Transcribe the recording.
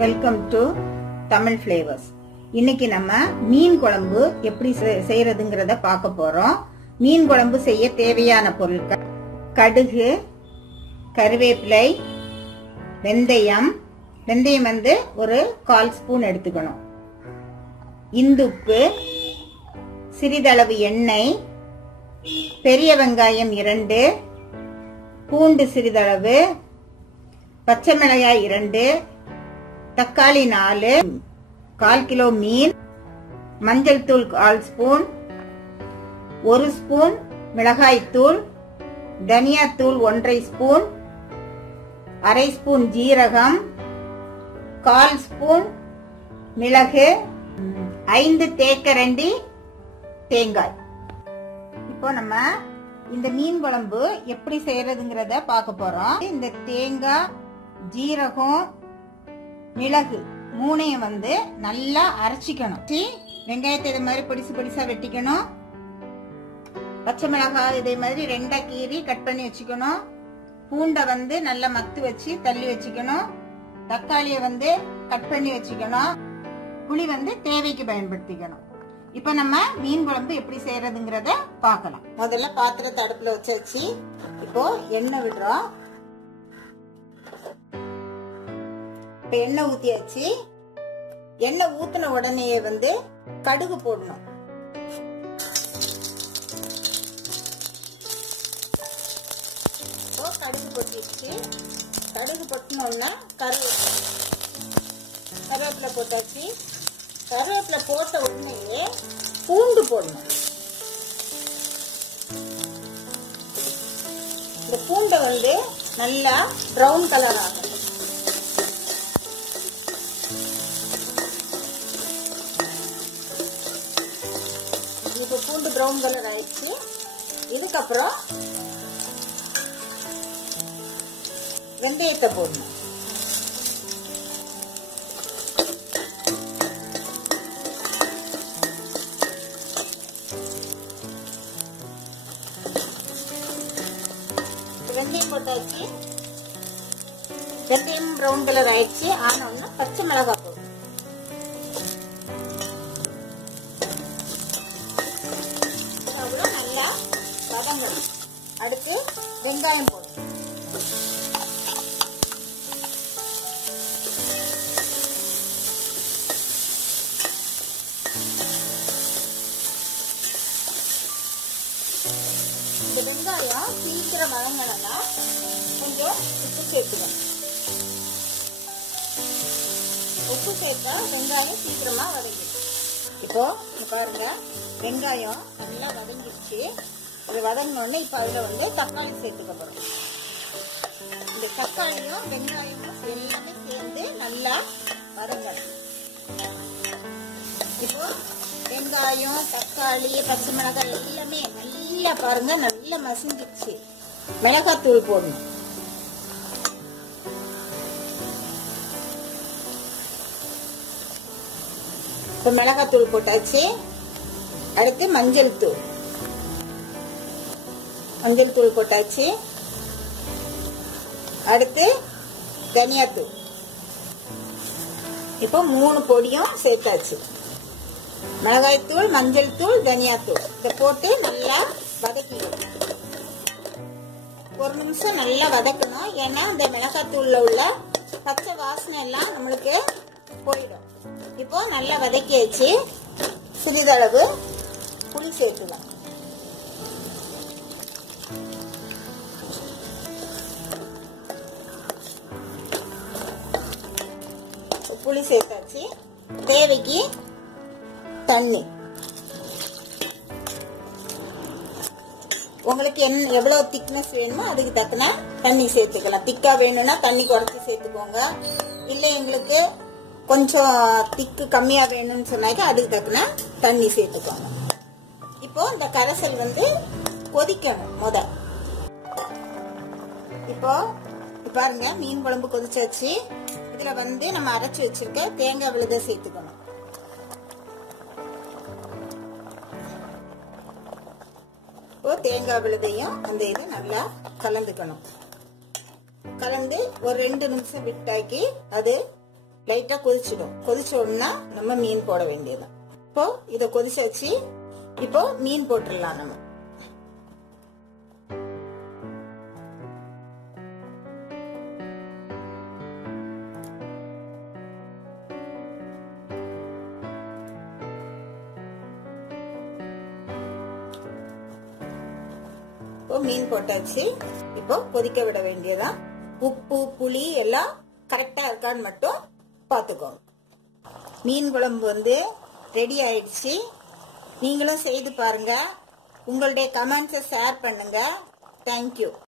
Welcome to Tamil flavours. இன்னைக்கு நம்ம மீன் குழம்பு எப்படி செய்யறதுங்கிறத பார்க்க போறோம். மீன் குழம்பு செய்ய தேவையான பொருட்கள்: கடுகு, கருவேப்பிலை, வெந்தயம் வந்து ஒரு 1/4 ஸ்பூன் எடுத்துக்கணும், இந்துப்பு, சிறிதளவு எண்ணெய், பெரிய வெங்காயம் 2, பூண்டு சிறிதளவு, பச்சை மிளகாய் 2, தக்காளி 4, 1/4 கிலோ மீன், மஞ்சள் தூள் 1/4 ஸ்பூன், 1 ஸ்பூன் மிளகாய் தூள், தனியா தூள் 1/2 ஸ்பூன், 1/2 ஸ்பூன் ஜீரகம், 1/4 ஸ்பூன் மிளகு, 5 தேக்கரண்டி தேங்காய். இப்போ நம்ம இந்த மீன் குழம்பு எப்படி செய்யறதுங்கிறத பார்க்க போறோம். இந்த தேங்காய், ஜீரகம், மிளகு 3ஐயும் வந்து நல்லா அரைச்சிக்கணும். வெங்காயத்தை இதே மாதிரி பொடிசா வெட்டிக்கணும். பச்சை மிளகாய் இதே மாதிரி 2 கீறி கட் பண்ணி வச்சுக்கணும். பூண்டை வந்து நல்லா மத்து வச்சு தள்ளி வச்சுக்கணும். தக்காளியை வந்து கட் பண்ணி வச்சுக்கணும். புளி வந்து தேவைக்கு பயன்படுத்திக்கணும். இப்ப நம்ம மீன் குழம்பு எப்படி செய்யறதுங்கிறத பார்க்கலாம். முதல்ல பாத்திரத்தை அடுப்புல வச்சாச்சு. இப்போ எண்ணெய் விடுறோம். இப்ப எண்ணெய் ஊத்தியாச்சு. எண்ணெய் ஊத்தின உடனே வந்து கடுகு போடணும். கடுகு பொட்டிச்சு. கடுகு பொட்டினோம்னா கருவேப்பிலை போட்டாச்சு. கருவேப்பிலை போட்ட உடனே பூண்டு போடணும். இந்த பூண்டை வந்து நல்லா பிரவுன் கலர் ஆகும். இப்ப பூண்டு பிரவுன் கலர் ஆயிடுச்சு. இதுக்கப்புறம் வெந்தயத்தை போடணும். வெந்தயம் போட்டாச்சு. வெந்தயம் பிரவுன் கலர் ஆயிடுச்சு. ஆனோன்னா பச்சை மிளகாய் போடணும். அவ்வளோ நல்லா வதங்கணும். அடுத்து வெங்காயம் போடணும். இந்த வெங்காயம் சீக்கிரம் வதங்கணும்னா கொஞ்சம் உப்பு சேர்த்துக்கணும். உப்பு சேர்த்தா வெங்காயம் சீக்கிரமா வதங்கிடும். இப்போ பாருங்க, வெங்காயம் நல்லா வதங்கிடுச்சு. இது வதங்கினோடனே இப்ப அதுல வந்து தக்காளி சேர்த்துக்க போறோம். இந்த தக்காளியும் வெங்காயமும் எல்லாமே சேர்ந்து நல்லா வதங்கணும். இப்போ வெங்காயம், தக்காளி, பச்சை மிளகாய் எல்லாமே நல்லா பாருங்க நல்லா மசிஞ்சிடுச்சு. மிளகாய் தூள் போடணும். இப்ப மிளகாய் தூள் போட்டாச்சு. அடுத்து மஞ்சள் தூள் போட்டாச்சு. அடுத்து தனியா தூள். இப்போ 3 பொடியும் சேர்த்தாச்சு. மிளகாய் தூள், மஞ்சள் தூள், தனியா தூள் இதை போட்டு நல்லா வதக்கிக்கணும். 1 நிமிஷம் நல்லா வதக்கணும். ஏன்னா இந்த மிளகாய் தூள்ல உள்ள பச்சை வாசனை எல்லாம் நம்மளுக்கு போயிடும். இப்போ நல்லா வதக்கியாச்சு. சிறிதளவு புளி சேர்த்துக்கலாம். புளி சேர்த்தாச்சு. தேவைக்கு தண்ணி. உங்களுக்கு எவ்வளவு திக்னஸ் வேணுமோ அதுக்கு தக்கன தண்ணி சேர்த்துக்கலாம். திக்கா வேணும்னா தண்ணி குறைச்சி சேர்த்துக்கோங்க. இல்ல எங்களுக்கு கொஞ்சம் திக்கு கம்மியா வேணும்னு சொன்னாக்க அதுக்கு தக்கன தண்ணி சேர்த்துக்கோங்க. இப்போ இந்த கரைசல் வந்து கொதிக்கணும். இப்போ பாருங்க, மீன் குழம்பு கொதிச்சாச்சு. இதுல வந்து நம்ம அரைச்சு வச்சிருக்க தேங்காய் விழுத சேர்த்துக்கணும். தேங்காய் விழுதையும் அந்த இது நல்லா கலந்துக்கணும். கலந்து ஒரு 2 நிமிஷம் விட்டாக்கி அது லைட்டா கொதிச்சிடும். கொதிச்சோம்னா நம்ம மீன் போட வேண்டியது. இப்போ இத கொதிச்சு வச்சு இப்போ மீன் போட்டுடலாம். நம்ம மீன் போட்டாச்சு. இப்போ கொதிக்க விட வேண்டியதான். உப்பு புளி எல்லாம் கரெக்டா இருக்கான்னு மட்டும் பாத்துக்கோங்க. மீன் குழம்பு வந்து ரெடி ஆயிடுச்சு. நீங்களும் செய்து பாருங்க. உங்களுடைய கமெண்ட்ஸை ஷேர் பண்ணுங்க. தேங்க்யூ.